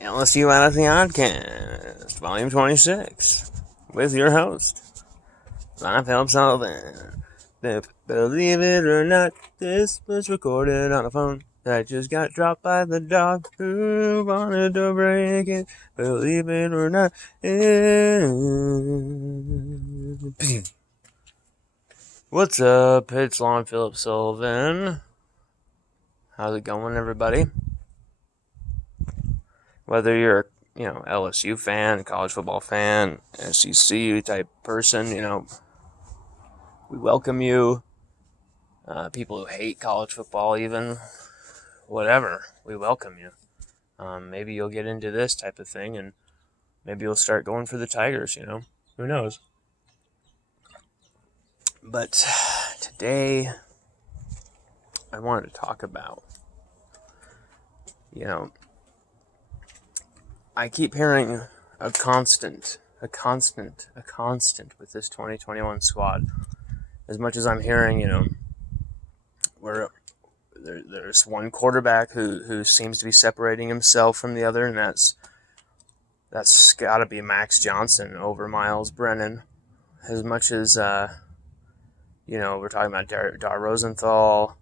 Odcast, Volume 26, with your host, Philip Sullivan. Believe it or not, this was recorded on a phone that just got dropped by the dog who wanted to break it. Believe it or not, What's up? It's Lon Philip Sullivan. How's it going, everybody? Whether you're LSU fan, college football fan, SEC type person, we welcome you. People who hate college football, even, whatever, we welcome you. Maybe you'll get into this type of thing, and maybe you'll start going for the Tigers, Who knows? But today, I wanted to talk about, I keep hearing a constant with this 2021 squad. As much as I'm hearing, where there's one quarterback who seems to be separating himself from the other, and that's got to be Max Johnson over Miles Brennan. As much as, we're talking about Dar Rosenthal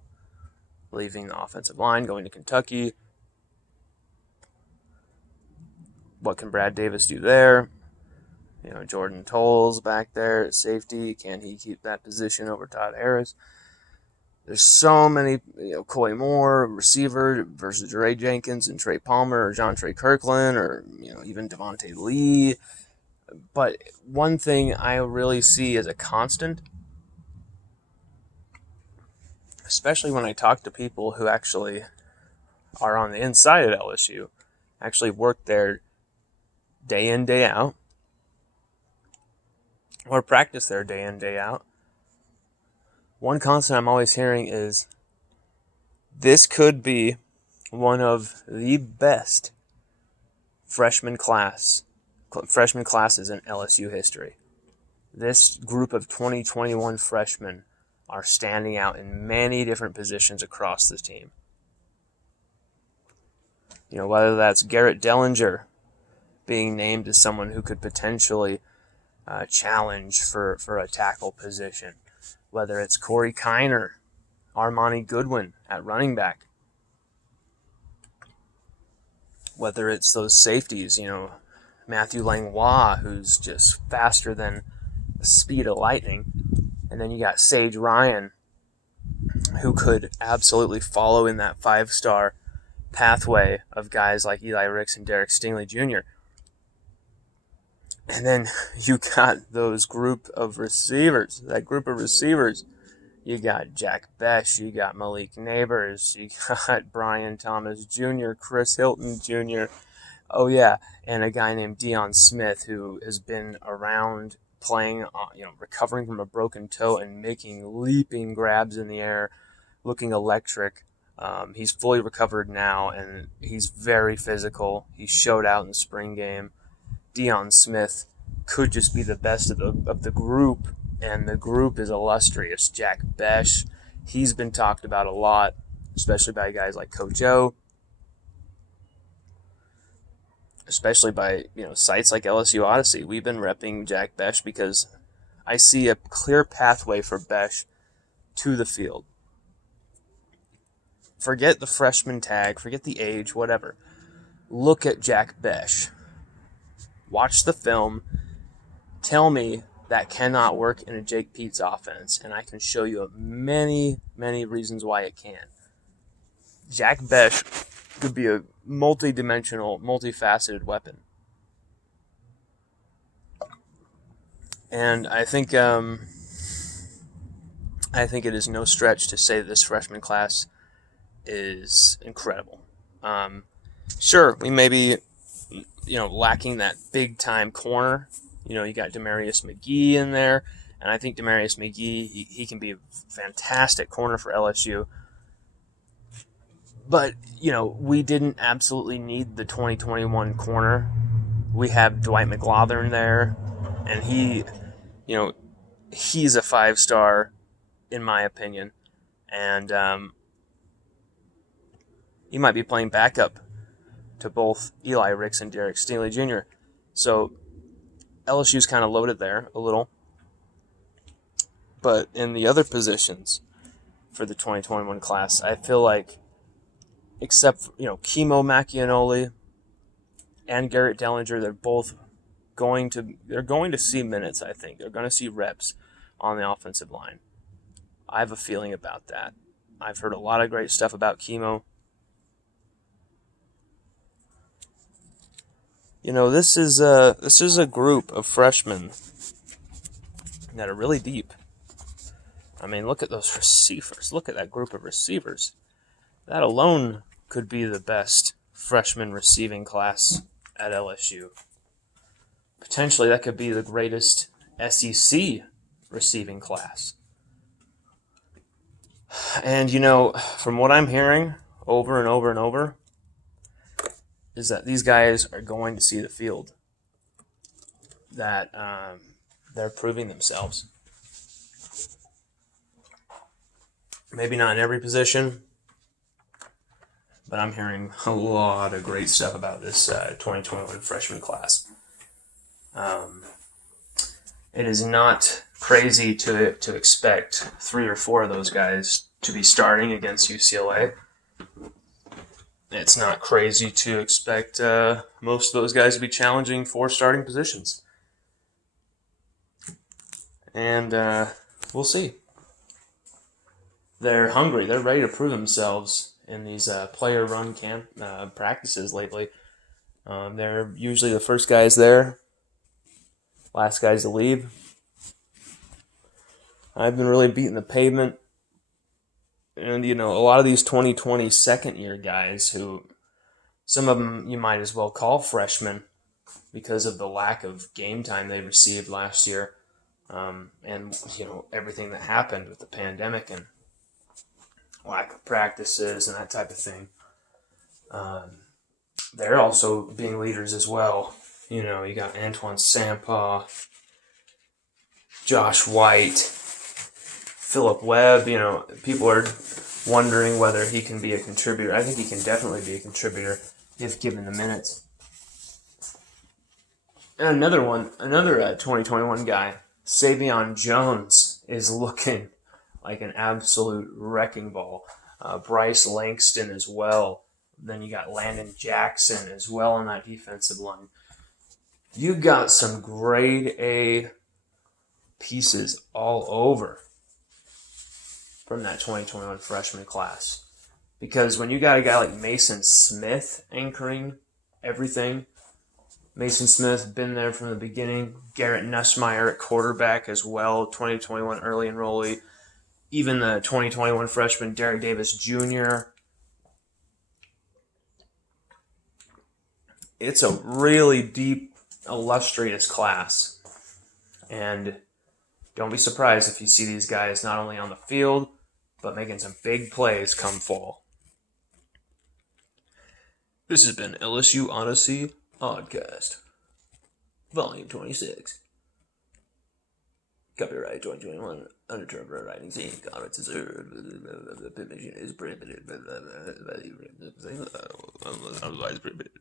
leaving the offensive line, going to Kentucky. What can Brad Davis do there? Jordan Tolles back there at safety. Can he keep that position over Todd Harris? There's so many, Coy Moore, receiver versus Ray Jenkins and Trey Palmer or John Trey Kirkland or, even Devontae Lee. But one thing I really see as a constant, especially when I talk to people who actually are on the inside at LSU, actually work there day in, day out, or practice there day in, day out. One constant I'm always hearing is this could be one of the best freshman classes in LSU history. This group of 2021 freshmen are standing out in many different positions across the team. Whether that's Garrett Dellinger being named as someone who could potentially challenge for a tackle position. Whether it's Corey Kiner, Armani Goodwin at running back. Whether it's those safeties, Matthew Langlois, who's just faster than the speed of lightning. And then you got Sage Ryan, who could absolutely follow in that 5-star pathway of guys like Eli Ricks and Derek Stingley Jr., and then you got that group of receivers. You got Jack Besh, you got Malik Neighbors, you got Brian Thomas Jr., Chris Hilton Jr., oh yeah, and a guy named Deion Smith who has been around playing, recovering from a broken toe and making leaping grabs in the air, looking electric. He's fully recovered now, and he's very physical. He showed out in the spring game. Deion Smith could just be the best of the group, and the group is illustrious. Jack Besh, he's been talked about a lot, especially by guys like Coach O, especially by sites like LSU Odyssey. We've been repping Jack Besh because I see a clear pathway for Besh to the field. Forget the freshman tag, forget the age, whatever. Look at Jack Besh. Watch the film. Tell me that cannot work in a Jake Peetz offense, and I can show you many, many reasons why it can. Jack Besh could be a multi-dimensional, multifaceted weapon. And I think it is no stretch to say this freshman class is incredible. Sure, we may be lacking that big-time corner. You got Demarius McGee in there, and I think Demarius McGee, he can be a fantastic corner for LSU. But, we didn't absolutely need the 2021 corner. We have Dwight McLaughlin there, and he's a 5-star, in my opinion. And he might be playing backup to both Eli Ricks and Derek Stingley Jr. So LSU's kind of loaded there a little. But in the other positions for the 2021 class, I feel like, except for, Kimo Macchianoli and Garrett Dellinger, they're going to see minutes, I think. They're going to see reps on the offensive line. I have a feeling about that. I've heard a lot of great stuff about Kimo. This is a group of freshmen that are really deep. I mean, look at those receivers. Look at that group of receivers. That alone could be the best freshman receiving class at LSU. Potentially, that could be the greatest SEC receiving class. And, from what I'm hearing over and over and over, is that these guys are going to see the field. That they're proving themselves. Maybe not in every position, but I'm hearing a lot of great stuff about this 2021 freshman class. It is not crazy to expect 3 or 4 of those guys to be starting against UCLA. It's not crazy to expect most of those guys to be challenging for starting positions. And we'll see. They're hungry. They're ready to prove themselves in these player-run camp practices lately. They're usually the first guys there, last guys to leave. I've been really beating the pavement. And, a lot of these 2020 second-year guys who, some of them you might as well call freshmen because of the lack of game time they received last year. And, everything that happened with the pandemic and lack of practices and that type of thing. They're also being leaders as well. You got Antoine Sampaw, Josh White, Phillip Webb. People are wondering whether he can be a contributor. I think he can definitely be a contributor if given the minutes. And another 2021 guy, Savion Jones, is looking like an absolute wrecking ball. Bryce Langston as well. Then you got Landon Jackson as well on that defensive line. You got some grade A pieces all over from that 2021 freshman class. Because when you got a guy like Mason Smith anchoring everything, Mason Smith been there from the beginning. Garrett Nussmeier at quarterback as well, 2021 early enrollee. Even the 2021 freshman Derek Davis Jr. It's a really deep, illustrious class. And don't be surprised if you see these guys not only on the field, but making some big plays come fall. This has been LSU Odyssey Odcast, Volume 26. Copyright 2021, Undertone Writings Inc. Comments reserved. Permission is prohibited. Otherwise prohibited.